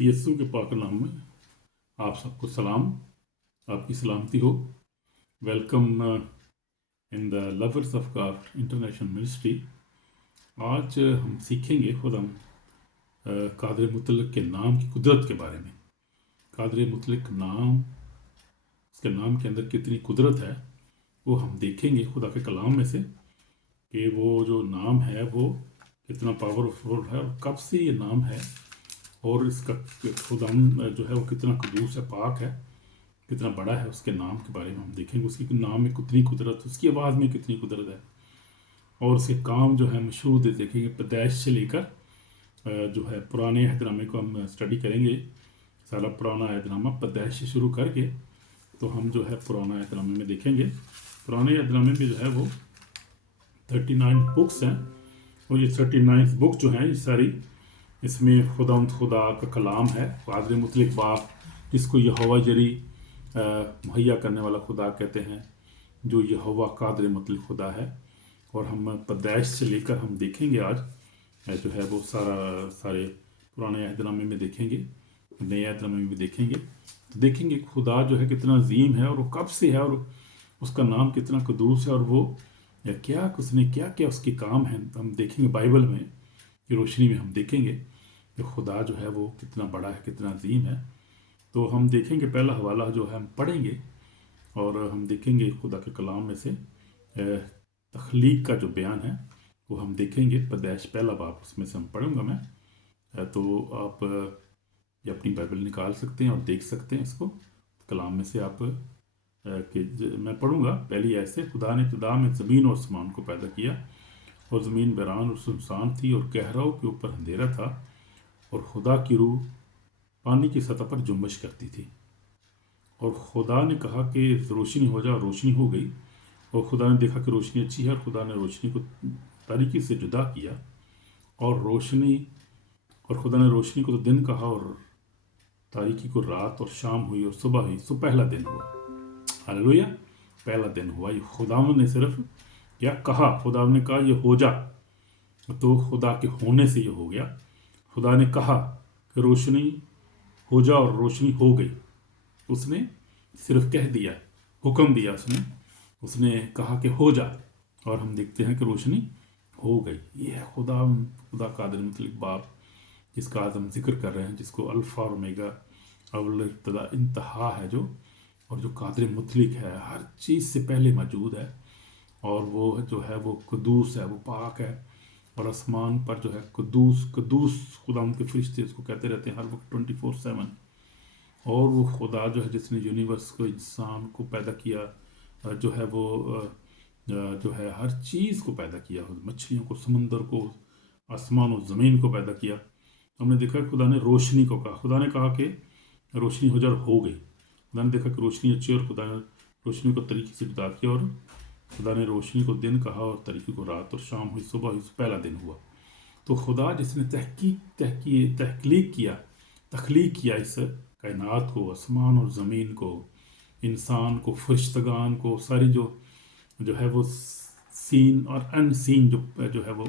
मसीह यीशु के पाक नाम में आप सबको सलाम, आपकी सलामती हो। Welcome in the lovers of God international ministry. आज हम सीखेंगे खुदम कादर मुतलक के नाम की कुदरत के बारे में। कादर मुतलक नाम, उसके नाम के अंदर कितनी कुदरत है वो हम देखेंगे खुदा के कलाम में से, कि वो जो नाम है वो कितना पावरफुल है और कब से ये नाम है, और इसका खुदाम जो है वो कितना कदूस है, पाक है, कितना बड़ा है। उसके नाम के बारे में हम देखेंगे, उसकी नाम में कितनी कुदरत, उसकी आवाज़ में कितनी कुदरत है, और उसके काम जो है मशहूर देखेंगे। पैदाइश से लेकर जो है पुराने अहदनामे को हम स्टडी करेंगे, सारा पुराना अहदनामा पैदाइश से शुरू करके तो हम जो है पुराना अहदनामे में देखेंगे। पुराने अहदनामे में जो है वो 39 बुक्स हैं, और ये 39 बुक जो हैं ये सारी, इसमें खुदा का कलाम है। कादर मुतलक बाप, जिसको यहोवा जरी मुहैया करने वाला खुदा कहते हैं, जो यहोवा कादर मुतलक खुदा है। और हम पैदाइश से लेकर हम देखेंगे आज जो है वो सारे पुराने अहदनामे में देखेंगे, नए अहदनामे में भी देखेंगे। तो देखेंगे खुदा जो है कितना अजीम है, और वो कब से है, और उसका नाम कितना कदूस है, और वो क्या उसने क्या क्या उसके काम हैं हम देखेंगे। बाइबल में की रोशनी में हम देखेंगे कि खुदा जो है वो कितना बड़ा है, कितना अजीम है। तो हम देखेंगे, पहला हवाला जो है हम पढ़ेंगे, और हम देखेंगे खुदा के कलाम में से तख्लीक का जो बयान है वो हम देखेंगे। पैदाइश पहला बाब, उसमें से हम पढ़ूंगा मैं। तो आप ये अपनी बाइबल निकाल सकते हैं और देख सकते हैं इसको कलाम में से। आप कि मैं पढ़ूंगा पहली ऐसे, खुदा ने इब्तिदा में ज़मीन और आसमान को पैदा किया, और ज़मीन वीरान और सुनसान थी, और गहराओं के ऊपर अंधेरा था, और खुदा की रूह पानी की सतह पर जुम्बश करती थी। और खुदा ने कहा कि रोशनी हो जा, रोशनी हो गई। और खुदा ने देखा कि रोशनी अच्छी है, और खुदा ने रोशनी को तारीकी से जुदा किया, और खुदा ने रोशनी को तो दिन कहा, और तारीकी को रात, और शाम हुई और सुबह हुई, सो पहला दिन हुआ। हालेलुया, पहला दिन हुआ। ये खुदावंद ने सिर्फ क्या कहा, खुदावंद ने कहा ये हो जा, तो खुदा के होने से ये हो गया। खुदा ने कहा कि रोशनी हो जा, और रोशनी हो गई। उसने सिर्फ कह दिया, हुक्म दिया, उसने कहा कि हो जा, और हम देखते हैं कि रोशनी हो गई। ये है खुदा कादर मुतलक बाप, जिसका आज हम जिक्र कर रहे हैं, जिसको अल्फा और ओमेगा, अव्वल इब्तिदा इंतहा है जो, और जो कादर मुतलक है, हर चीज़ से पहले मौजूद है, और वो जो है वो कदूस है, वो पाक है। और आसमान पर जो है कदूस कदूस खुदा उनके फरिश्ते उसको कहते रहते हैं हर वक्त 24/7। और वो खुदा जो है जिसने यूनिवर्स को, इंसान को पैदा किया, जो है वो जो है हर चीज़ को पैदा किया, मछलियों को, समंदर को, आसमान और ज़मीन को पैदा किया। हमने देखा खुदा ने रोशनी को कहा, खुदा ने कहा कि रोशनी हो जाए, हो गई। खुदा ने देखा कि रोशनी अच्छी, और खुदा ने रोशनी को तरीके से जुदा किया, और खुदा ने रोशनी को दिन कहा, और तरीके को रात, और शाम हुई, सुबह हुई, पहला दिन हुआ। तो खुदा जिसने तख्लीक किया इस कायनात को, आसमान और ज़मीन को, इंसान को, फरिश्तगान को, सारी जो है वो सीन और अनसीन जो है वो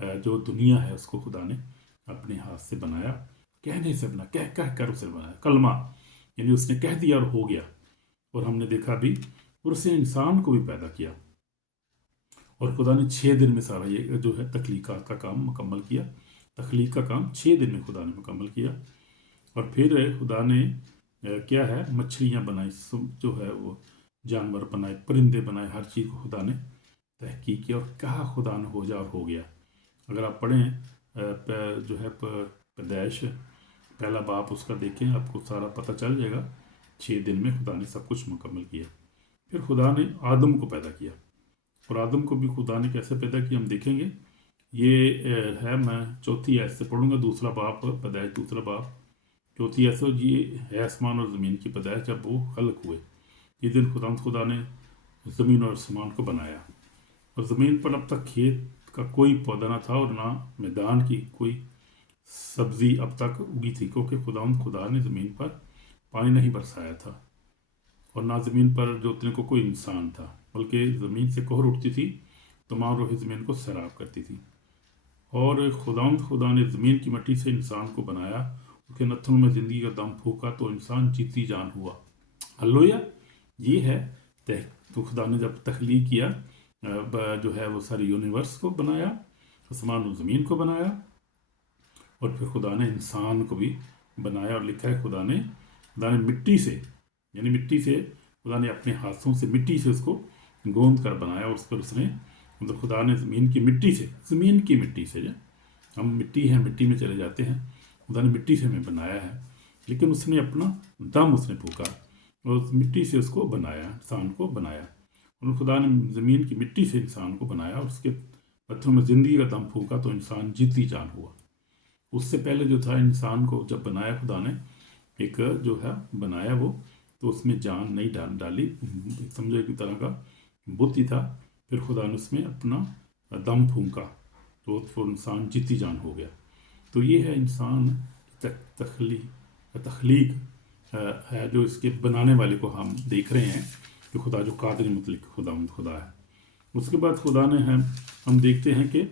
जो दुनिया है, उसको खुदा ने अपने हाथ से बनाया, कहने से बना, कह कर उसे बनाया। कलमा यानी उसने कह दिया और हो गया। और हमने देखा भी, और उसने इंसान को भी पैदा किया, और खुदा ने 6 दिन में सारा ये जो है तख्लीकात का काम मुकम्मल किया। तख्लीक का काम 6 दिन में खुदा ने मुकम्मल किया। और फिर खुदा ने क्या है, मछलियाँ बनाई, जो है वो जानवर बनाए, परिंदे बनाए, हर चीज़ को खुदा ने तहकीक किया, और कहा खुदा ने हो जा, और हो गया। अगर आप पढ़ें जो है पैदाइश पहला बाप, उसका देखें, आपको सारा पता चल जाएगा। 6 दिन में खुदा ने सब कुछ मुकम्मल किया। फिर खुदा ने आदम को पैदा किया, और आदम को भी खुदा ने कैसे पैदा किया हम देखेंगे। ये है, मैं चौथी आयत से पढ़ूंगा, दूसरा बाप, पैदाइश दूसरा बाप, चौथी आयत से। ये है आसमान और ज़मीन की पैदाइश जब वो खलक हुए। ये दिन खुदा ने ज़मीन और आसमान को बनाया, और ज़मीन पर अब तक खेत का कोई पौधा ना था, और ना मैदान की कोई सब्ज़ी अब तक उगी थी, क्योंकि खुदा ने ज़मीन पर पानी नहीं बरसाया था, और ना ज़मीन पर जोतने को कोई इंसान था, बल्कि ज़मीन से कोहर उठती थी, तमाम रोही ज़मीन को सैराब करती थी। और खुदा ने ज़मीन की मिट्टी से इंसान को बनाया, उसके नथनों में ज़िंदगी का दम फूका तो इंसान जीती जान हुआ। हालेलुया। ये है तो खुदा ने जब तख्लीक किया, जो है वो सारे यूनिवर्स को बनाया, आसमान और ज़मीन को बनाया, और फिर खुदा ने इंसान को भी बनाया। और लिखा है खुदा ने मिट्टी से, यानी मिट्टी से खुदा ने अपने हाथों से मिट्टी से उसको गोंद कर बनाया, और उस पर उसने मतलब खुदा ने ज़मीन की मिट्टी से हम मिट्टी हैं, मिट्टी में चले जाते हैं, खुदा ने मिट्टी से हमें बनाया है, लेकिन उसने अपना दम उसने फूका और उस मिट्टी से उसको बनाया, इंसान को बनाया। और खुदा ने ज़मीन की मिट्टी से इंसान को बनाया और उसके पत्थरों में ज़िंदगी का दम फूका तो इंसान जीती जान हुआ। उससे पहले जो था, इंसान को जब बनाया खुदा ने, एक जो है बनाया वो, तो उसमें जान नहीं डाली, समझो एक तरह का बुत ही था। फिर खुदा ने उसमें अपना दम फूंका तो वो इंसान जीती जान हो गया। तो ये है इंसान तख्लीक है, जो इसके बनाने वाले को हम देख रहे हैं कि खुदा जो कादिर मुतलक खुदा है। उसके बाद खुदा ने हम देखते हैं कि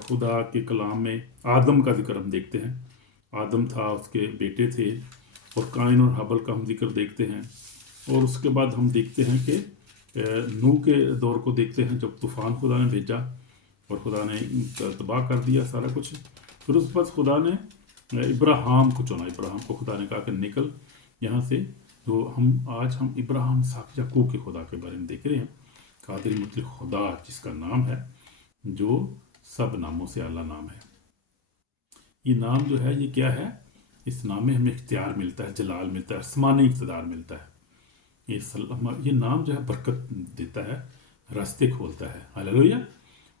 खुदा के कलाम में आदम का जिक्र हम देखते हैं। आदम था, उसके बेटे थे, और काइन और हबल का हम जिक्र देखते हैं। और उसके बाद हम देखते हैं कि नूह के दौर को देखते हैं, जब तूफ़ान खुदा ने भेजा और खुदा ने तबाह कर दिया सारा कुछ। फिर उसके बाद खुदा ने इब्राहिम को चुना। इब्राहिम को खुदा ने कहा कि निकल यहाँ से। तो हम इब्राहिम, इसहाक, याकूब के खुदा के बारे में देख रहे हैं। कादिर मुतलक खुदा, जिसका नाम है जो सब नामों से आला नाम है। ये नाम जो है, ये क्या है? इस नाम में हमें इख्तियार मिलता है, जलाल मिलता है, आसमानी इक़्तिदार मिलता है। ये नाम जो है बरकत देता है, रास्ते खोलता है। हालेलुया।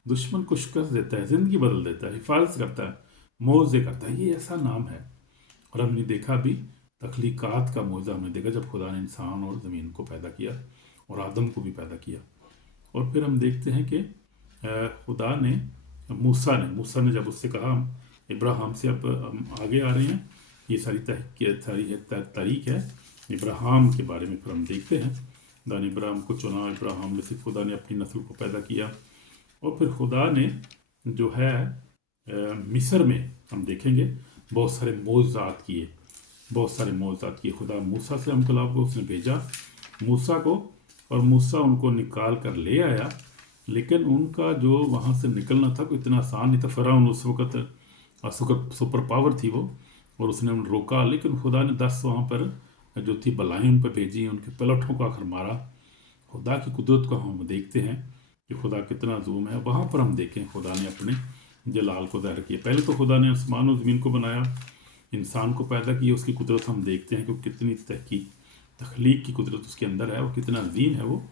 दुश्मन को शिकस्त देता है, ज़िंदगी बदल देता है, हिफाजत करता है, मौज़े करता है। ये ऐसा नाम है। और हमने देखा भी, तख्लीकात का मौज़ा हमने देखा जब खुदा ने इंसान और ज़मीन को पैदा किया और आदम को भी पैदा किया। और फिर हम देखते हैं कि खुदा ने मूसा ने जब उससे कहा, इब्राहिम से अब हम आगे आ रहे हैं, ये सारी तारीख है इब्राहिम के बारे में। फिर हम देखते हैं खुदा ने इब्राहिम को चुना, इब्राहिम में से खुदा ने अपनी नस्ल को पैदा किया। और फिर खुदा ने जो है मिस्र में हम देखेंगे बहुत सारे मौज़ात किए। खुदा मूसा से हमकलाम को उसने भेजा, मूसा को, और मूसा उनको निकाल कर ले आया। लेकिन उनका जो वहाँ से निकलना था कोई इतना आसान नहीं था। फ़िरौन उस वक़्त सुपर पावर थी वो, और उसने उन्हें रोका। लेकिन खुदा ने 10 वहाँ पर जो थी बलाएं उन पर भेजी, उनके पलटों को आखिर मारा। खुदा की कुदरत को हम देखते हैं कि खुदा कितना ज़ूम है। वहाँ पर हम देखें खुदा ने अपने जलाल को ज़ाहिर किया। पहले तो खुदा ने आसमान और ज़मीन को बनाया, इंसान को पैदा किया, उसकी कुदरत हम देखते हैं कि कितनी तख्लीक की कुदरत उसके अंदर है, वो कितना अजीम है वो।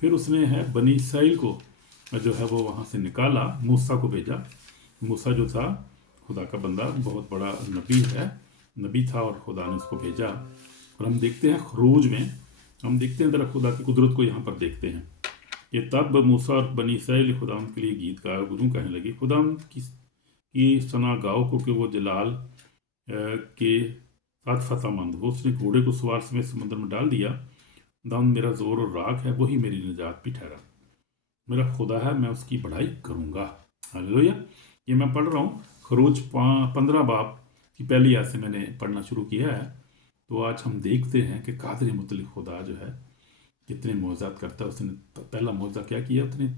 फिर उसने बनी इसराइल को जो है वो वहाँ से निकाला, मूसा को भेजा। मूसा जो था खुदा का बंदा, बहुत बड़ा नबी था, और खुदा ने उसको भेजा। और हम देखते हैं खरूज में, हम देखते हैं ज़रा खुदा की कुदरत को यहाँ पर देखते हैं कि तब मूसा और बनी इसराइल खुदा के लिए गीत गाया, गुरु कहने लगे, खुदा की सना गाओ को कि वो जलाल के साथ फतेहमंद हो। उसने घोड़े को सवार समेत समुद्र में डाल दिया। दम मेरा जोर और राग है, वही मेरी निजात भी ठहरा। मेरा खुदा है, मैं उसकी बढ़ाई करूँगा। हालेलुया। ये मैं पढ़ रहा हूँ खरूज 15 बाब की पहली आयत से मैंने पढ़ना शुरू किया है। तो आज हम देखते हैं कि कादिर मुतलक खुदा जो है कितने मौज़ात करता है। उसने पहला मौज़ा क्या किया? उसने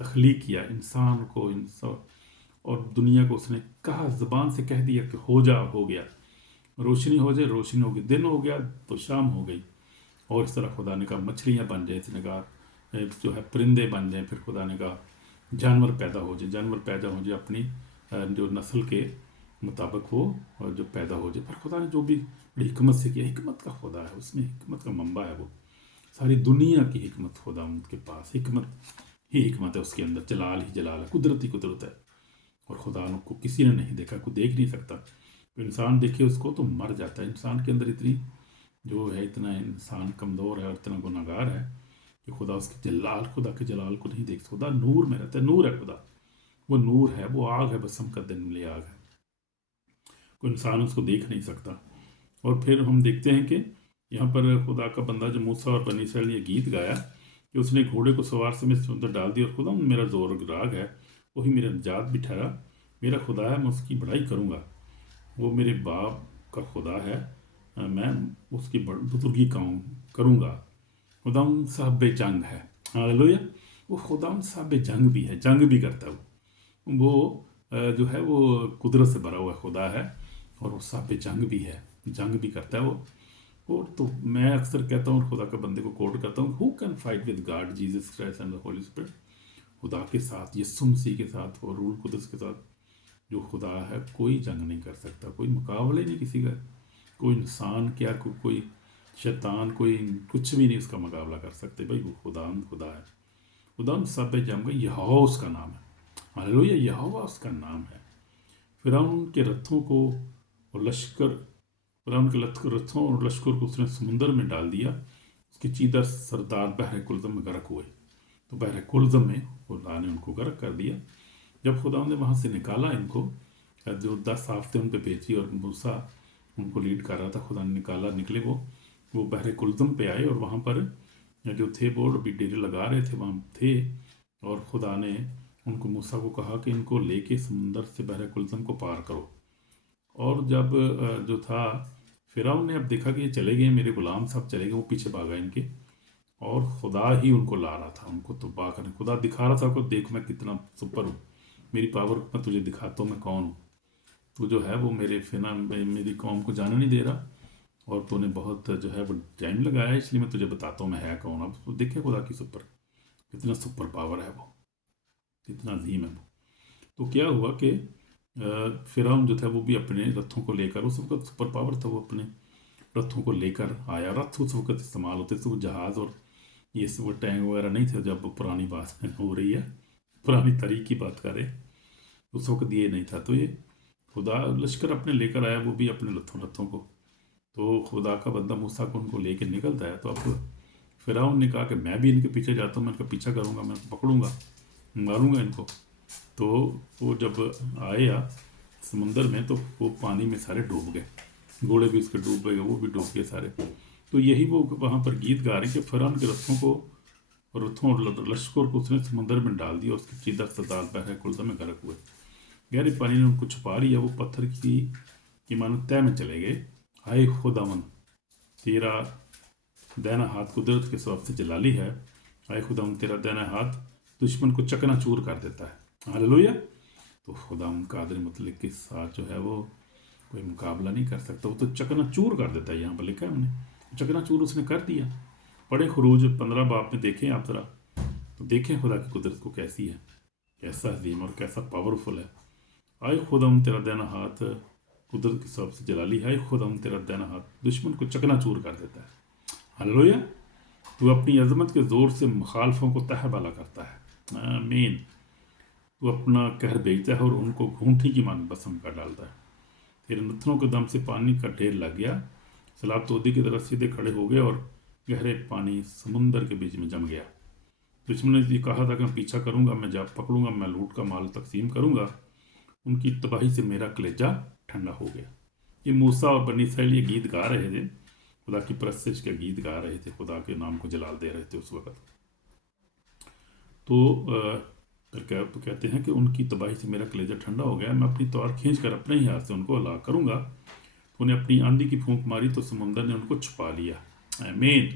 तख्लीक किया इंसान को, और दुनिया को उसने कहा, ज़बान से कह दिया कि हो जा, हो गया। रोशनी हो जाए, रोशनी हो गई। दिन हो गया तो शाम हो गई। और इस तरह खुदा ने कहा मछलियाँ बन जाए, इसने कहा जो है परिंदे बन जाएँ। फिर खुदा ने कहा जानवर पैदा हो जाए, अपनी जो नस्ल के मुताबिक हो और जो पैदा हो जाए। पर खुदा ने जो भी बड़ी हिकमत से किया, हिकमत का खुदा है, उसमें हिकमत का मंबा है वो। सारी दुनिया की हिकमत खुदा उनके पास, हिकमत है उसके अंदर, जलाल ही जलाल है, कुदरत ही कुदरत है। और खुदा को किसी ने नहीं देखा, कोई देख नहीं सकता। तो इंसान देखे उसको तो मर जाता है। इंसान के अंदर इतनी जो है, इतना इंसान कमज़ोर है और इतना गुनाहगार है कि खुदा के जलाल को नहीं देख। खुदा नूर में रहता है, नूर है खुदा, वो नूर है, वो आग है, बसम का दिन मिले आग है, कोई इंसान उसको देख नहीं सकता। और फिर हम देखते हैं कि यहाँ पर खुदा का बंदा जो मूसा और बनी इसराइल ने ये गीत गाया कि उसने घोड़े को सवार समेत समुद्र डाल दिया, और खुदा मेरा जोर राग है, वही मेरा निजात भी ठहरा। मेरा खुदा है, मैं उसकी बड़ाई करूँगा। وہ میرے باپ کا خدا ہے، میں اس کی بزرگی کام کروں گا۔ خداوند صاحب جنگ ہے، ہاللویا۔ وہ خداوند صاحب جنگ بھی ہے، جنگ بھی کرتا ہے وہ جو ہے وہ قدرت سے بھرا ہوا خدا ہے، اور وہ صاحب جنگ بھی ہے، جنگ بھی کرتا ہے وہ۔ اور تو میں اکثر کہتا ہوں اور خدا کے بندے کو کوٹ کرتا ہوں، who can fight with God Jesus Christ and the Holy Spirit? خدا کے ساتھ، یسوع مسیح کے ساتھ اور روح القدس کے ساتھ جو خدا ہے، کوئی جنگ نہیں کر سکتا، کوئی مقابلہ ہی نہیں کسی کا۔ کوئی انسان کیا، کوئی شیطان، کوئی کچھ بھی نہیں اس کا مقابلہ کر سکتے۔ بھائی وہ خدا ہے، خدا صاحب جنگ، یہوہ اس کا نام ہے، ہاللویا، یہوہ اس کا نام ہے۔ فرعون کے رتھوں کو اور لشکر، فرعون کے رتھوں اور لشکر کو اس نے سمندر میں ڈال دیا، اس کے چیدر سردار بحر کلزم میں غرق ہوئے۔ تو بحر کلزم میں خدا نے ان کو غرق کر دیا۔ جب خدا نے وہاں سے نکالا ان کو، جو 10 آفتیں ان پہ بھیجی اور موسیٰ ان کو لیڈ کر رہا تھا، خدا نے نکلے وہ بحر کلزم پہ آئے، اور وہاں پر جو تھے وہ بھی ڈیرے لگا رہے تھے وہاں تھے، اور خدا نے ان کو موسیٰ کو کہا کہ ان کو لے کے سمندر سے بحر کلزم کو پار کرو۔ اور جب جو تھا فرعون نے اب دیکھا کہ یہ چلے گئے، میرے غلام صاحب چلے گئے، وہ پیچھے بھاگا ان کے، اور خدا ہی ان کو لا رہا تھا، ان کو تباہ کرنے۔ خدا دکھا رہا تھا کہ دیکھ میں کتنا سپر ہوں، میری پاور میں تجھے دکھاتا ہوں میں کون ہوں، تو جو ہے وہ میری قوم کو جانے نہیں دے رہا، اور تو نے بہت جو ہے وہ ٹائم لگایا، اس لیے میں تجھے بتاتا ہوں میں ہے کون۔ اب دیکھے خدا کی کتنا سپر پاور ہے وہ، کتنا عظیم ہے وہ۔ تو کیا ہوا کہ فرعون جو تھا وہ بھی اپنے رتھوں کو لے کر، اس وقت سپر پاور تھا، وہ اپنے رتھوں کو لے کر آیا۔ رتھ اس وقت استعمال ہوتے تھے، وہ جہاز اور یہ سب وہ ٹینک وغیرہ نہیں تھے، جب پرانی بات ہو رہی ہے، پرانی تاریخ کی بات کریں، اس وقت یہ نہیں تھا۔ تو یہ خدا لشکر اپنے لے کر آیا، وہ بھی اپنے رتھوں کو۔ تو خدا کا بندہ موسیٰ کو ان کو لے کے نکلتا ہے، تو اب فرعون نے کہا کہ میں بھی ان کے پیچھے جاتا ہوں، میں ان کا پیچھا کروں گا، میں پکڑوں گا، ماروں گا ان کو۔ تو وہ جب آیا سمندر میں تو وہ پانی میں سارے ڈوب گئے، گھوڑے بھی اس کے ڈوب گئے، وہ بھی ڈوب گئے سارے۔ تو یہی وہ وہاں پر گیت گا رہے ہیں کہ فرعون کے رتھوں اور لشکر کو اس نے سمندر میں ڈال دیا، اس کی چیدر سردار بحر کلزم میں غرق ہوئے۔ گہرے پانی نے ان کو چھپا لیا، وہ پتھر کی مانند تہہ میں چلے گئے۔ ہائے خداوند، تیرا دائنا ہاتھ قدرت کے سبب سے جلالی ہے، ہائے خداوند تیرا دائنا ہاتھ دشمن کو چکنا چور کر دیتا ہے، ہاللویا۔ تو خداوند قادر مطلق کے ساتھ جو ہے وہ کوئی مقابلہ نہیں کر سکتا، وہ تو چکنا چور کر دیتا ہے، یہاں پر لکھا ہے ہم نے، چکنا چور اس نے کر دیا۔ پڑھیں خروج 15 باب میں، دیکھیں آپ ذرا، تو دیکھیں خدا کی قدرت کو کیسی ہے، کیسا عظیم اور کیسا پاورفل ہے۔ آئے خداوند تیرا دائنا ہاتھ قدرت کے سبب سے جلالی ہے، خداوند تیرا دائنا ہاتھ دشمن کو چکنا چور کر دیتا ہے، ہاللویا۔ تو اپنی عظمت کے زور سے مخالفوں کو تہہ بالا کرتا ہے، آمین۔ تو اپنا قہر بھیجتا ہے اور ان کو گھونٹی کی مانند بسم کر ڈالتا ہے۔ پھر نتنوں کے دم سے پانی کا ڈھیر لگ گیا، سیلاب تودی کی طرف سیدھے کھڑے ہو گئے، اور گہرے پانی سمندر کے بیچ میں جم گیا۔ دشمن نے یہ کہا تھا کہ میں پیچھا کروں گا، میں جا پکڑوں گا، میں لوٹ کا مال تقسیم کروں گا، ان کی تباہی سے میرا کلیجہ ٹھنڈا ہو گیا۔ یہ موسیٰ اور بنی اسرائیل یہ گیت گا رہے تھے، خدا کی پرستش کا گیت گا رہے تھے، خدا کے نام کو جلال دے رہے تھے اس وقت۔ تو پھر کہتے ہیں کہ ان کی تباہی سے میرا کلیجہ ٹھنڈا ہو گیا، میں اپنی توار کھینچ کر اپنے ہی ہاتھ سے ان کو ہلاک کروں گا۔ انہیں اپنی آندھی کی پھونک ماری تو سمندر نے ان کو چھپا لیا، آمین۔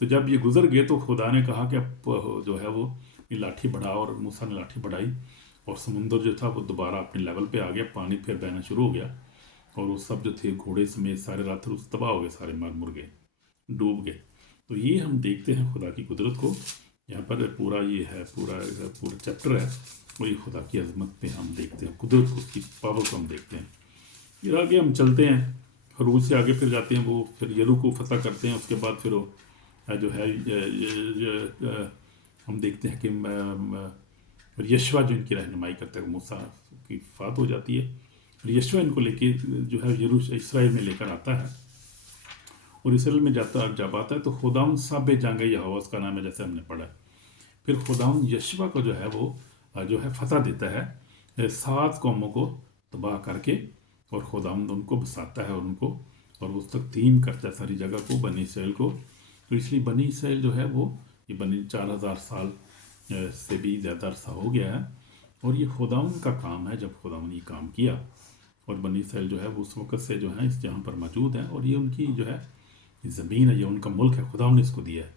تو جب یہ گزر گئے تو خدا نے کہا کہ اب جو ہے وہ لاٹھی بڑھا، اور موسیٰ نے لاٹھی بڑھائی، اور سمندر جو تھا وہ دوبارہ اپنے لیول پہ آ گیا، پانی پھر بہنا شروع ہو گیا، اور وہ سب جو تھے گھوڑے سمیت سارے راتھر اس تباہ ہو گئے، سارے مر گئے، ڈوب گئے۔ تو یہ ہم دیکھتے ہیں خدا کی قدرت کو، یہاں پر پورا یہ ہے، پورا چیپٹر ہے، وہی خدا کی عظمت پہ ہم دیکھتے ہیں، قدرت کو، اس کی پاور کو ہم دیکھتے ہیں۔ پھر آگے ہم چلتے ہیں، خروج سے آگے پھر جاتے ہیں، وہ پھر یرو کو فتح کرتے ہیں، اس کے بعد پھر وہ جو ہے ہم دیکھتے ہیں کہ یشوع جو ان کی رہنمائی کرتا ہے، موسیٰ کی وفات ہو جاتی ہے، اور یشوع ان کو لے کے جو ہے اسرائیل میں لے کر آتا ہے، اور اسرائیل میں جب آتا ہے تو خداوند صاحب جنگ یہوہ اس کا نام ہے، جیسے ہم نے پڑھا ہے۔ پھر خداوند یشوع کو جو ہے وہ جو ہے فتح دیتا ہے 7 قوموں کو تباہ کر کے، اور خداوند ان کو بساتا ہے، اور ان کو اور اس تک تقسیم کرتا ہے ساری جگہ کو، بنی اسرائیل کو۔ تو اس لیے بنی اسرائیل جو ہے وہ یہ 4000 سال سے بھی زیادہ عرصہ ہو گیا ہے، اور یہ خداوند کا کام ہے، جب خداوند یہ کام کیا، اور بنی اسرائیل جو ہے وہ اس وقت سے جو ہے اس جہاں پر موجود ہیں، اور یہ ان کی جو ہے زمین ہے، یہ ان کا ملک ہے، خدا نے اس کو دیا ہے،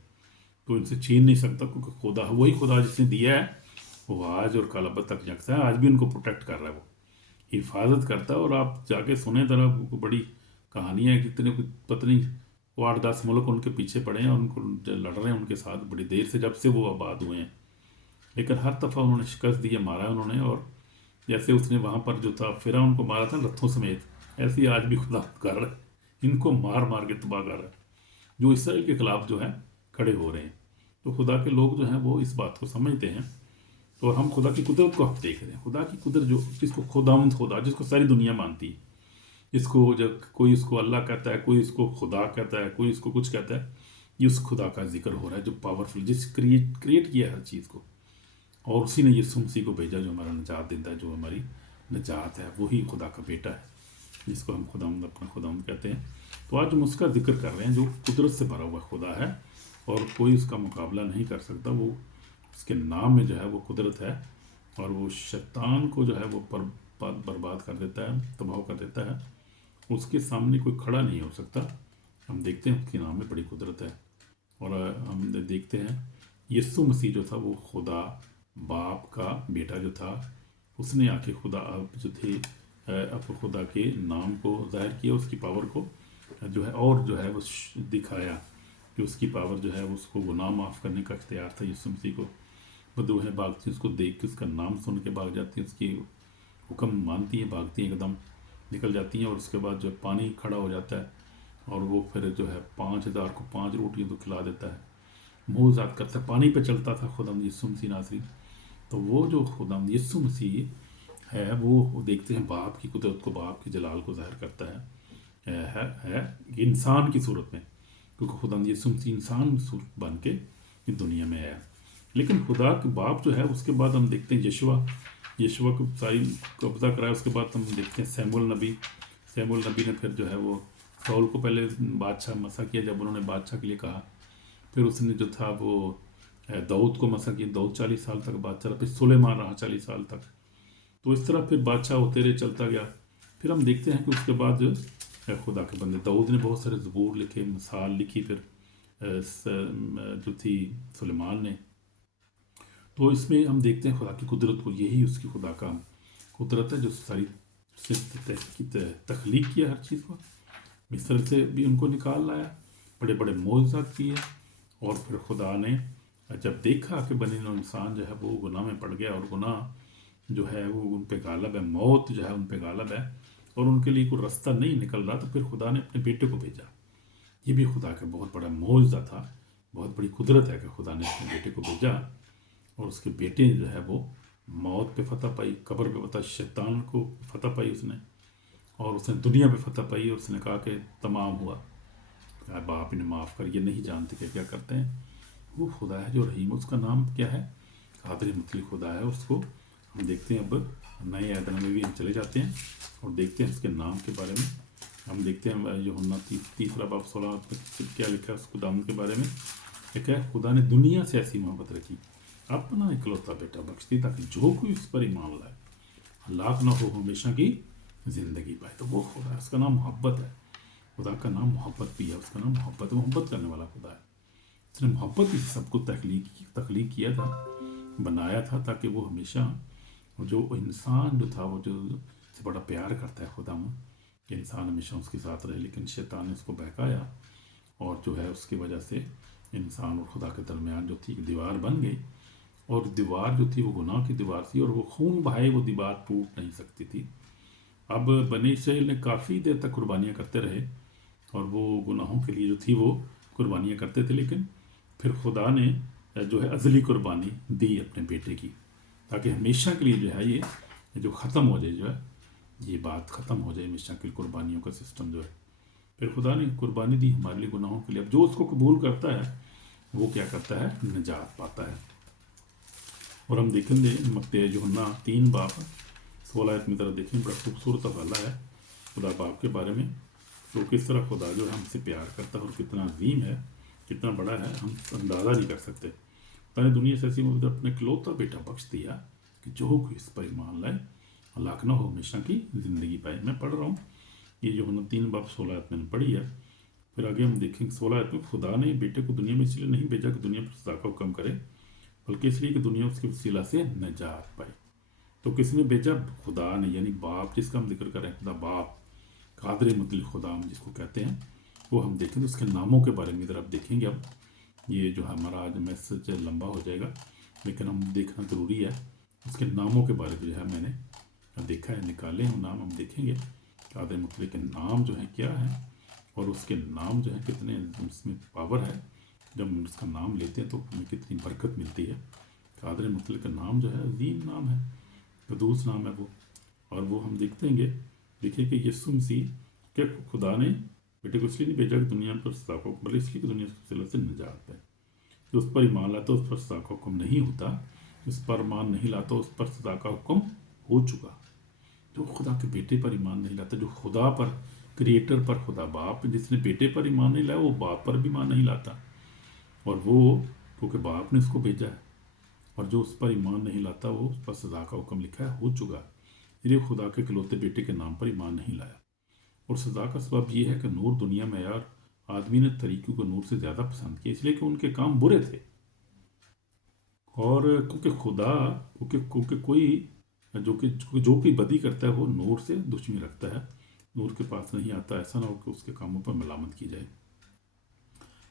تو ان سے چھین نہیں سکتا، کیونکہ خدا وہی خدا جس نے دیا ہے وہ آج اور کل ابد تک یکساں ہے، آج بھی ان کو پروٹیکٹ کر رہا ہے، وہ حفاظت کرتا ہے۔ اور آپ جا کے سنیں ذرا، بڑی کہانیاں ہیں، کتنے پتہ نہیں وہ 8-10 ملک ان کے پیچھے پڑے ہیں اور ان کو لڑ رہے ہیں ان کے ساتھ بڑی دیر سے، جب سے وہ آباد ہوئے ہیں، لیکن ہر دفعہ انہوں نے شکست دی ہے، مارا انہوں نے۔ اور جیسے اس نے وہاں پر جو تھا فرعون کو مارا تھا لتھوں سمیت، ایسے ہی آج بھی خدا کر رہا ہے، ان کو مار مار کے تباہ کر رہا ہے جو اسرائیل کے خلاف جو ہے کھڑے ہو رہے ہیں۔ تو خدا کے لوگ جو ہیں وہ اس بات کو سمجھتے ہیں، اور ہم خدا کی قدرت کو ہم دیکھ رہے ہیں، خدا کی قدرت جو جس کو خداوند خدا، جس کو ساری دنیا مانتی ہے، جس کو جب کوئی اس کو اللہ کہتا ہے، کوئی اس کو خدا کہتا ہے، کوئی اس کو کچھ کہتا ہے، یہ اس خدا کا ذکر ہو رہا ہے جو پاورفل، جس کریٹ کیا ہے ہر چیز کو، اور اسی نے یسوع مسیح کو بھیجا جو ہمارا نجات دیتا ہے، جو ہماری نجات ہے، وہی خدا کا بیٹا ہے جس کو ہم خداوند اپنا خداوند کہتے ہیں۔ تو آج ہم اس کا ذکر کر رہے ہیں جو قدرت سے بھرا ہوا خدا ہے، اور کوئی اس کا مقابلہ نہیں کر سکتا، وہ اس کے نام میں جو ہے وہ قدرت ہے، اور وہ شیطان کو جو ہے وہ برباد کر دیتا ہے، تباہ کر دیتا ہے، اس کے سامنے کوئی کھڑا نہیں ہو سکتا۔ ہم دیکھتے ہیں اس کے نام میں بڑی قدرت ہے، اور ہم دیکھتے ہیں یسوع مسیح جو تھا وہ خدا باپ کا بیٹا جو تھا، اس نے آ کے خدا اب جو تھے اب خدا کے نام کو ظاہر کیا، اس کی پاور کو جو ہے، اور جو ہے وہ دکھایا کہ اس کی پاور جو ہے اس کو گناہ معاف کرنے کا اختیار تھا۔ یسوع مسیح کو بدوہیں بھاگتی، اس کو دیکھ کے اس کا نام سن کے بھاگ جاتی ہیں، اس کی حکم مانتی ہیں، بھاگتی ہیں، ایک دم نکل جاتی ہیں، اور اس کے بعد جو پانی کھڑا ہو جاتا ہے، اور وہ پھر جو ہے 5000 کو 5 روٹیاں تو کھلا دیتا ہے، معجزات کرتا ہے، پانی پہ چلتا تھا خداوند یسوع مسیح ناصری۔ تو وہ جو خداوند یسوع مسیح ہے وہ دیکھتے ہیں باپ کی قدرت کو، باپ کی جلال کو ظاہر کرتا ہے انسان کی صورت میں، کیونکہ خداوند یسوع مسیح انسان صورت بن کے اس دنیا میں آیا۔ لیکن خدا کے باپ جو ہے اس کے بعد ہم دیکھتے ہیں یشوع کو ساری قبضہ کرایا، اس کے بعد ہم دیکھتے ہیں سیموئیل نبی نے پھر جو ہے وہ سول کو پہلے بادشاہ مسا کیا، جب انہوں نے بادشاہ کے لیے کہا، پھر اس نے جو تھا وہ داؤد کو مسا کیا، داؤد 40 سال تک بادشاہ رہا، پھر سلیمان رہا 40 سال تک، تو اس طرح پھر بادشاہ ہوتے رہے، چلتا گیا۔ پھر ہم دیکھتے ہیں کہ اس کے بعد جو خدا کے بندے داؤد نے بہت سارے زبور لکھے، مثال لکھی، پھر جو تھی سلیمان نے۔ تو اس میں ہم دیکھتے ہیں خدا کی قدرت کو، یہی اس کی خدا کا قدرت ہے جو ساری تخلیق کیا، ہر چیز کو مصر سے بھی ان کو نکال لایا، بڑے بڑے معجزات کیے، اور پھر خدا نے جب دیکھا کہ بنی نوع انسان جو ہے وہ گناہ میں پڑ گیا، اور گناہ جو ہے وہ ان پہ غالب ہے، موت جو ہے ان پہ غالب ہے، اور ان کے لیے کوئی رستہ نہیں نکل رہا، تو پھر خدا نے اپنے بیٹے کو بھیجا۔ یہ بھی خدا کا بہت بڑا معجزہ تھا، بہت بڑی قدرت ہے کہ خدا نے اپنے بیٹے کو بھیجا، اور اس کے بیٹے جو ہے وہ موت پہ فتح پائی، قبر پہ فتح، شیطان کو فتح پائی اس نے، اور اس نے دنیا پہ فتح پائی، اور اس نے کہا کہ تمام ہوا، باپ انہیں معاف کر، یہ نہیں جانتے کہ کیا کرتے ہیں۔ وہ خدا ہے جو رحیم، اس کا نام کیا ہے؟ قادر مطلق خدا ہے۔ اس کو ہم دیکھتے ہیں، اب نئے عہد میں بھی ہم چلے جاتے ہیں اور دیکھتے ہیں اس کے نام کے بارے میں۔ ہم دیکھتے ہیں یوحنا 3 باب 16 میں کیا لکھا ہے اس خداوند کے بارے میں، ایک ہے خدا نے دنیا سے ایسی محبت رکھی، اپنا اکلوتا بیٹا بخش دی، تاکہ جو کوئی اس پر ایمان لائے ہلاک نہ ہو، ہمیشہ کی زندگی پائے۔ تو وہ خدا ہے، اس کا نام محبت ہے، خدا کا نام محبت بھی ہے، اس کا نام محبت ہے، محبت کرنے والا خدا ہے۔ اس نے محبت ہی سب کو تخلیق کیا تھا، بنایا تھا، تاکہ وہ ہمیشہ جو انسان جو تھا وہ جو سے بڑا پیار کرتا ہے خدا میں، کہ انسان ہمیشہ اس کے ساتھ رہے، لیکن شیطان نے اس کو بہکایا، اور جو ہے اس کی وجہ سے انسان اور خدا کے درمیان جو تھی ایک دیوار بن گئی، اور دیوار جو تھی وہ گناہ کی دیوار تھی، اور وہ خون بہائے وہ دیوار ٹوٹ نہیں سکتی تھی۔ اب بنی اسرائیل نے کافی دیر تک قربانیاں کرتے رہے، اور وہ گناہوں کے لیے جو تھی وہ قربانیاں کرتے تھے، لیکن پھر خدا نے جو ہے ازلی قربانی دی اپنے بیٹے کی، تاکہ ہمیشہ کے لیے جو ہے یہ جو ختم ہو جائے، جو ہے یہ بات ختم ہو جائے، ہمیشہ کے قربانیوں کا سسٹم جو ہے۔ پھر خدا نے قربانی دی ہمارے لیے گناہوں کے لیے، اب جو اس کو قبول کرتا ہے وہ کیا کرتا ہے؟ نجات پاتا ہے۔ اور ہم دیکھیں گے مکتے یوحنا 3 باب 16 میں ذرا دیکھیں، بڑا خوبصورت حوالہ ہے خدا باپ کے بارے میں، تو کس طرح خدا جو ہے ہم سے پیار کرتا ہے، اور کتنا عظیم ہے، کتنا بڑا ہے، ہم اندازہ نہیں کر سکتے۔ پہلے دنیا سے ایسی محبت اپنے اکلوتا بیٹا بخش دیا کہ جو کوئی اس پر ایمان لائے हलाक ना हो, हमेशा की ज़िंदगी पाए। मैं पढ़ रहा हूँ, ये जो हमने 3 बाब 16 आयत मैंने पढ़ी है। फिर आगे हम देखेंगे 16 आयत में, खुदा ने बेटे को दुनिया में इसलिए नहीं भेजा कि दुनिया पर सजा का हुक्म करे, बल्कि इसलिए कि दुनिया उसके वसीला से निजात पाए। तो किसने भेजा? खुदा ने, यानी बाप जिसका हम जिक्र कर रहे हैं, खुदा बाप, कादर मुतलक खुदा हम जिसको कहते हैं, वो हम देखेंगे। उसके नामों के बारे में इधर आप देखेंगे। अब ये जो हमारा आज मैसेज लंबा हो जाएगा, लेकिन हम देखना ज़रूरी है। उसके नामों के बारे में जो है मैंने देखा है, निकाले हैं नाम, हम देखेंगे कादर मुतलक के नाम जो है क्या है, और उसके नाम जो है कितने उसमें पावर है। जब हम उसका नाम लेते हैं तो हमें कितनी बरकत मिलती है। कादर मुतलक का नाम जो है अजीम नाम है, कदूस नाम है वो। और वो हम देखते देखिए कि यीशु मसीह के खुदा ने बेटे को इसलिए नहीं भेजा कि दुनिया पर सजा को, बल्कि इसलिए कि दुनिया के वसीले से निजात पाए। जो उस पर ईमान लाता उस पर सजा का हुक्म नहीं होता, उस पर ईमान नहीं लाता उस पर सजा का हुक्म हो चुका। जो खुदा के बेटे पर ईमान नहीं लाता, जो खुदा पर, क्रिएटर पर, खुदा बाप जिसने बेटे पर ईमान नहीं लाया, वो बाप पर भी ईमान नहीं लाता। और वो क्योंकि बाप ने उसको भेजा है, और जो उस पर ईमान नहीं लाता वो उस पर सजा का हुक्म लिखा है, हो चुका। इसलिए खुदा के इकलौते बेटे के नाम पर ईमान नहीं लाया। और सजा का सबब ये है कि नूर दुनिया में आया, और आदमी ने तरीक़ों को नूर से ज़्यादा पसंद किया, इसलिए कि उनके काम बुरे थे। और क्योंकि खुदा, क्योंकि कोई जो कोई बदी करता है वो नूर से दुश्मनी रखता है, नूर के पास नहीं आता। ऐसा ना हो कि उसके कामों पर मलामत की जाए,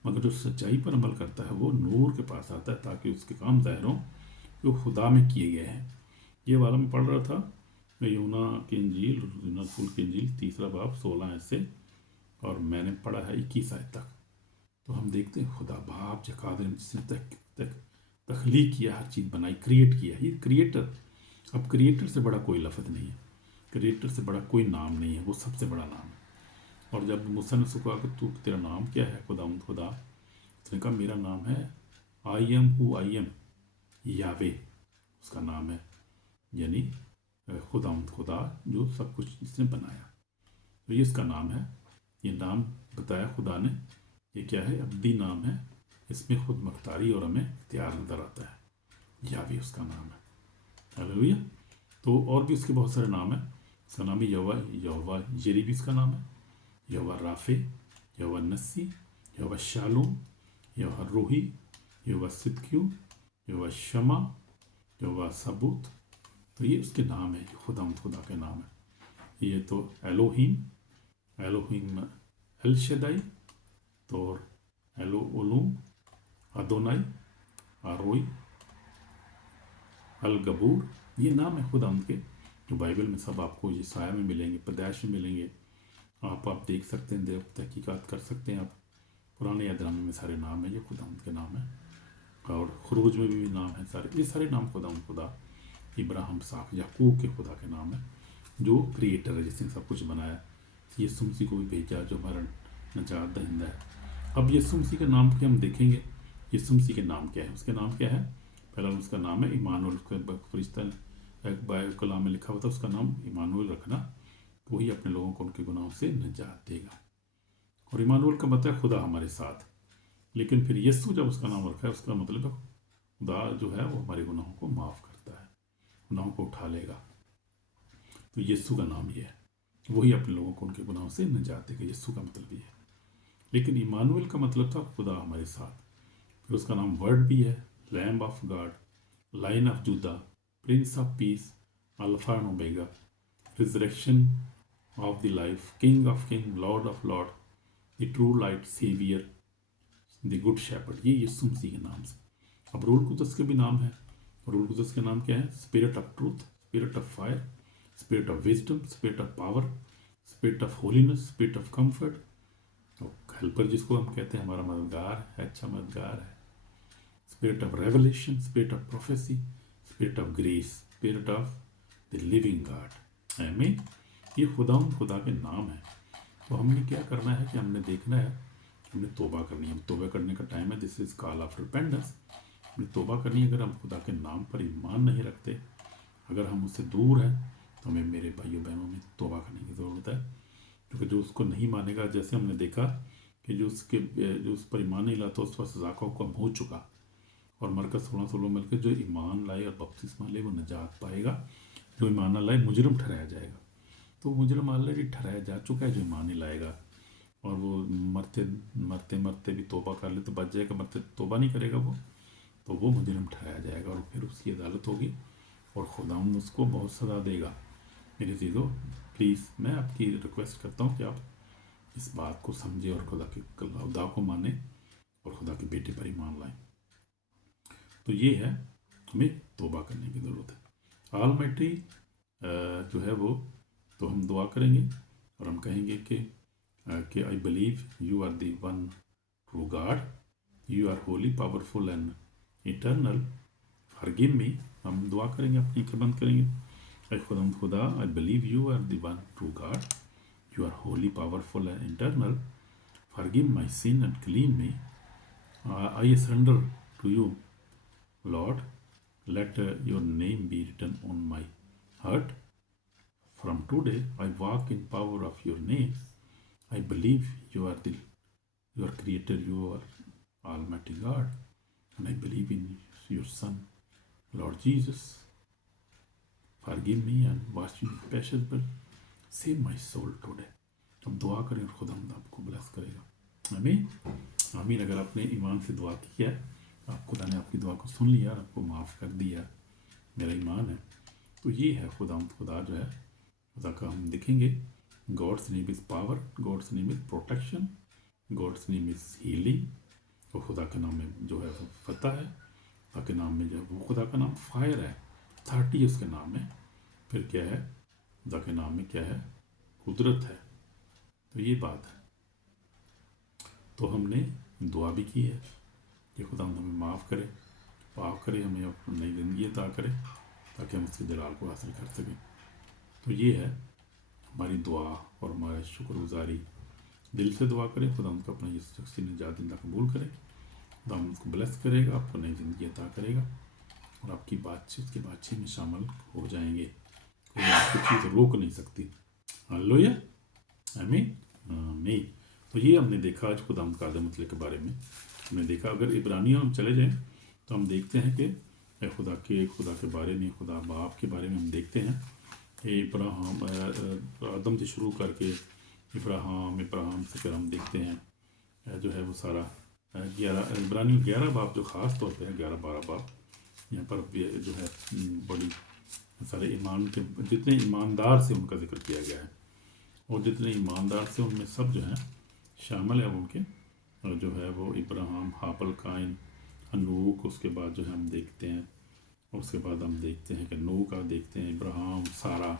मगर जो सच्चाई पर अमल करता है वो नूर के पास आता है, ताकि उसके काम ज़ाहिर हों जो खुदा में किए गए हैं। ये वाला मैं पढ़ रहा था, मैं यूना की इंजील, रसूल की इंजील 3 बाब 16 से, और मैंने पढ़ा है 21 आयत तक। तो हम देखते हैं खुदा बाप जो कादिर, जिसने तख्लीक किया, हर चीज़ बनाई, क्रिएट किया, ये क्रिएटर। अब क्रिएटर से बड़ा कोई लफ्ज़ नहीं है, क्रिएटर से बड़ा कोई नाम नहीं है, वो सबसे बड़ा नाम है। और जब मूसा ने उसको कहा कि तू, तेरा नाम क्या है खुदा, उसने कहा मेरा नाम है I am who I am, यावे उसका नाम है, यानी खुदा जो सब कुछ जिसने बनाया। तो ये इसका नाम है, ये नाम बताया खुदा ने। ये क्या है? अब्दी नाम है, इसमें खुद मख्तारी और हमें इख्तियार नज़र आता है, यावे उसका नाम है। हालेलुया। तो और भी उसके बहुत सारे नाम हैं। उसका नाम है यहोवा यरी भी इसका नाम है, यहोवा राफे, यहोवा नस्सी, यहोवा शालूम, यहोवा रोही, यहोवा सिद्कियू, यहोवा शमा, यहोवा सबूत। तो ये उसके नाम है, खुदा के नाम है। ये तो एलोहीम एल शदाई, तो एलो ओलूम, अदोनाई, आरोई, अल गबूर, ये नाम है खुदा उनके, जो बाइबल में सब आपको यशाया में मिलेंगे, पैदाइश में मिलेंगे। आप देख सकते हैं, तहकीकात कर सकते हैं आप, पुराने यादनामे में सारे नाम है, ये खुदा उनके नाम है। और खरूज में भी नाम है सारे, ये सारे नाम खुदा इब्राहिम, साख, याकूब के खुदा के नाम है, जो क्रिएटर है, जिसने सब कुछ बनाया। यीशु मसीह को भी भेजा जो हमारा नजात दहिंदा है। अब यीशु मसीह के नाम के हम देखेंगे, यीशु मसीह के नाम क्या है। उसके नाम क्या है? पहला उसका नाम है इमानुएल। फरिश्ता कलाम में लिखा हुआ था उसका नाम इमानुएल रखना, तो वही अपने लोगों को उनके गुनाहों से निजात देगा। और इमानुएल का मतलब है खुदा हमारे साथ। लेकिन फिर यीशु जब उसका नाम रखा है, उसका मतलब है खुदा जो है वो हमारे गुनाहों को माफ़ करता है, गुनाहों को उठा लेगा। तो यीशु का नाम ये है, वही अपने लोगों को उनके गुनाहों से निजात देगा। यीशु का मतलब ये है। लेकिन इमानुएल का मतलब था खुदा हमारे साथ। फिर उसका नाम वर्ड भी है, lamb of God, lion of Judah, prince of peace, alpha and omega, resurrection of the life, king of king, lord of lord, the true light, saviour, the good shepherd. ये यीशु मसीह के नाम से। अब रूल कुदस के भी नाम है। रूल कुदस के नाम क्या है? Spirit of truth, spirit of fire, spirit of wisdom, spirit of power, spirit of holiness, spirit of comfort. Helper जिसको हम कहते हैं, हमारा मददगार है, अच्छा मददगार है। Spirit of revelation, spirit of prophecy, spirit of grace, spirit of the living God. आमीन। ये खुदा के नाम है। तो हमने क्या करना है कि हमने देखना है, हमने तोबा करनी है। तोबा करने का टाइम है, this is call of repentance. हमने तोबा करनी है। अगर हम खुदा के नाम पर ईमान नहीं रखते, अगर हम उससे दूर हैं, तो हमें मेरे भाइयों बहनों में तोबा करने की ज़रूरत है। क्योंकि जो उसको नहीं मानेगा, जैसे हमने देखा कि जो उस पर ईमान नहीं लाता उस पर सज़ा का हुक्म हो चुका। और मरकज़ 16 में मिलकर जो ईमान लाए और बपतिस्मा ले वो निजात पाएगा, जो ईमान न लाए मुजरम ठहराया जाएगा। तो मुजरम ऑलरेडी ठहराया जा चुका है जो ईमान नहीं लाएगा, और वो मरते मरते मरते भी तौबा कर ले तो बच जाएगा, मरते तौबा नहीं करेगा वो, तो वो मुजरम ठहराया जाएगा और फिर उसकी अदालत होगी और खुदावंद उसको बहुत सज़ा देगा। मेरी चीज़ों, प्लीज़ मैं आपकी रिक्वेस्ट करता हूँ कि आप इस बात को समझें और खुदा को माने और खुदा के बेटे पर ईमान लाएं। तो ये है, हमें तौबा करने की ज़रूरत है। ऑलमाइटी जो है वो, तो हम दुआ करेंगे और हम कहेंगे कि I believe you are the one true God, you are holy, powerful and eternal, forgive me. हम दुआ करेंगे, अपनी आंखें बंद करेंगे। खुदा, I believe you are the one true God, you are holy, powerful and eternal, forgive my sin and clean me. I surrender to you, Lord. Let your name be written on my heart. From today I walk in power of your name. I believe you are your creator, you are almighty God, and I believe in your son, Lord Jesus. Forgive me and wash me with precious blood. Save my soul today. अब दुआ करें और खुदा आपको bless करेगा। आमीन आमीन। अगर आपने ईमान से दुआ की है, आप खुदा ने आपकी दुआ को सुन लिया और आपको माफ़ कर दिया, मेरा ईमान है। तो ये है खुदा जो है, खुदा का हम दिखेंगे। God's name is power, God's name is protection, God's name is healing. और खुदा का नाम में जो है वो फतह है, खुदा के नाम में जो है वो, खुदा का नाम फायर है, अथॉरिटी उसके नाम में। फिर क्या है, खुदा के नाम में क्या है, कुदरत है। तो ये बात है। तो हमने दुआ भी की है कि खुदा हमें माफ़ करे, पाप करे, हमें अपनी नई ज़िंदगी अता करे ताकि हम उसके जलाल को हासिल कर सकें। तो ये है हमारी दुआ और हमारा शुक्रगुजारी। दिल से दुआ करें, खुदा उनको अपना ये शख्सी निजात जिंदा कबूल करे, खुदा उनको ब्लेस करेगा, आपको नई ज़िंदगी अता करेगा और आपकी बातचीत के बातचीत में शामिल हो जाएंगे। कोई आपकी चीज़ रोक नहीं सकती। हालेलुया, आमीन आमीन। तो ये हमने देखा आज खुदा का आदमतले के बारे में हमने देखा। अगर इब्रानियों में चले जाएं तो हम देखते हैं कि खुदा के बारे में, खुदा बाप के बारे में हम देखते हैं। इब्राहिम, आदम से शुरू करके इब्राहिम से फिर हम देखते हैं जो है वो सारा 11 इब्रानियों 11 बाप जो ख़ास तौर पे है, 11-12 बाप यहाँ पर जो है बड़ी सारे ईमान के, जितने ईमानदार से उनका जिक्र किया गया है और जितने ईमानदार से उनमें सब जो है शामिल है उनके, और जो है वो इब्राहिम, हाबल, काइन, हनूक, उसके बाद जो है हम देखते हैं, और उसके बाद हम देखते हैं कि नूह का देखते हैं, इब्राहिम, सारा,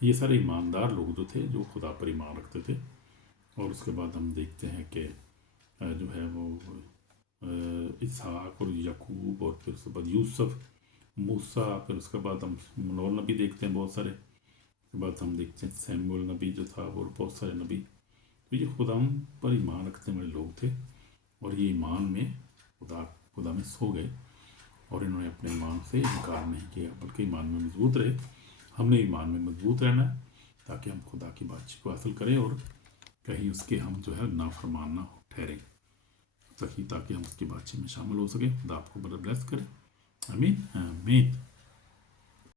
ये सारे ईमानदार लोग जो थे जो खुदा पर ईमान रखते थे। और उसके बाद हम देखते हैं कि जो है वो इसहाक और याकूब, और फिर उसके बाद यूसुफ, मूसा, फिर उसके बाद हम नूह नबी देखते हैं बहुत सारे, उसके बाद हम देखते हैं सैमुअल नबी जो था, और बहुत सारे नबी। तो ये खुदा पर ईमान रखने वाले लोग थे और ये ईमान में खुदा में सो गए और इन्होंने अपने ईमान से इनकार नहीं किया, बल्कि ईमान में मजबूत रहे। हमने ईमान में मजबूत रहना है ताकि हम खुदा की बातचीत को हासिल करें और कहीं उसके हम जो है नाफरमान ना ठहरें, ताकि हम उसकी बातचीत में शामिल हो सकें। खुदा आपको बड़ा ब्लेस करें। आमीन आमीन।